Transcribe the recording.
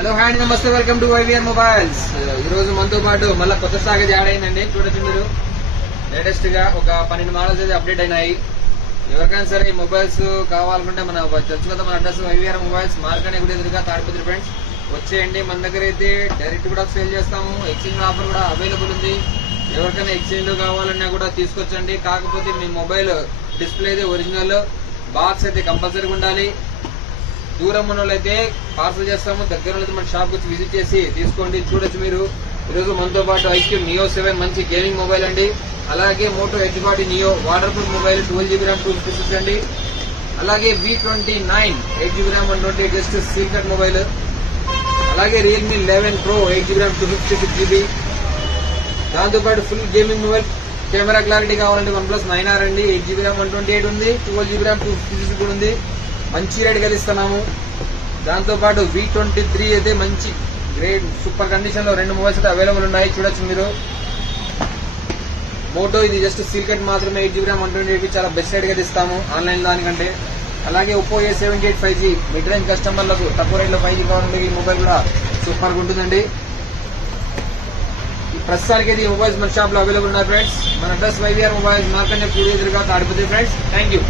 Hello hi నమస్తే welcome to YVR mobiles. ఈ రోజు మనతో పాటు మళ్ళీ కొత్త సాగ యాడ్ అయిందండి. చూడొచ్చు మీరు. లేటెస్ట్గా ఒక పన్నెండు మోడల్స్ అయితే అప్డేట్ అయినాయి. ఎవరికైనా సరే ఈ మొబైల్స్ కావాలనుకుంటే మన తెలుసు కదా మన అడ్రస్ వైవిఆర్ మొబైల్స్ మార్కెట్ కూడా ఎదురుగా తాడిపత్రి ఫ్రెండ్స్ వచ్చేయండి. మన దగ్గర అయితే డైరెక్ట్ కూడా సేల్ చేస్తాము. ఎక్స్చేంజ్ ఆఫర్ కూడా అవైలబుల్ ఉంది. ఎవరికైనా ఎక్స్చేంజ్ కావాలన్నా కూడా తీసుకొచ్చండి. కాకపోతే మీ మొబైల్ డిస్ప్లే అయితే ఒరిజినల్ బాక్స్ అయితే కంపల్సరీగా ఉండాలి. దూరం ఉన్న పార్సల్ చేస్తాము దగ్గర మన షాప్ వచ్చి విజిట్ చేసి తీసుకోండి. చూడొచ్చు మీరు. ఈరోజు మనతో పాటు ఐక్యూ నియో సెవెన్ మంచి గేమింగ్ మొబైల్ అండి. అలాగే Moto H forty neo water proof mobile twelve GB RAM two fifty అండి. అలాగే V twenty nine eight GB RAM one twenty just secret mobile అలాగే Realme eleven pro eight GB RAM two fifty six GB దాంతోపాటు full gaming mobile camera clarity కావాలంటే OnePlus nine R అండి. Eight GB RAM one twenty eight ఉంది. Twelve GB RAM two fifty six కూడా ఉంది. మంచి rate కలిస్తున్నాము ఇస్తున్నాము దాంతోపాటు వి twenty three అయితే మంచి గ్రేట్ సూపర్ కండిషన్లో రెండు మొబైల్స్ అయితే అవైలబుల్ ఉన్నాయి. చూడొచ్చు మీరు. మోటో ఇది జస్ట్ సీల్కెట్ మాత్రమే eight GB RAM one twenty eight చాలా బెస్ట్ రేట్గా ఇస్తాము ఆన్లైన్ దానికంటే. అలాగే Oppo A seventy eight five G mid range కస్టమర్లకు తక్కువ రేట్లో ఫైవ్ జీ కావాలంటే ఈ మొబైల్ కూడా సూపర్గా ఉంటుందండి. ఈ ప్రస్తుతానికి అయితే ఈ మొబైల్స్ మన షాప్లో అవైలబుల్ ఉన్నాయి ఫ్రెండ్స్ మన అడ్రస్ వైవిఆర్ మొబైల్స్ మార్కెట్ ఎదురుగా తాడిపోతుంది ఫ్రెండ్స్ థ్యాంక్ యూ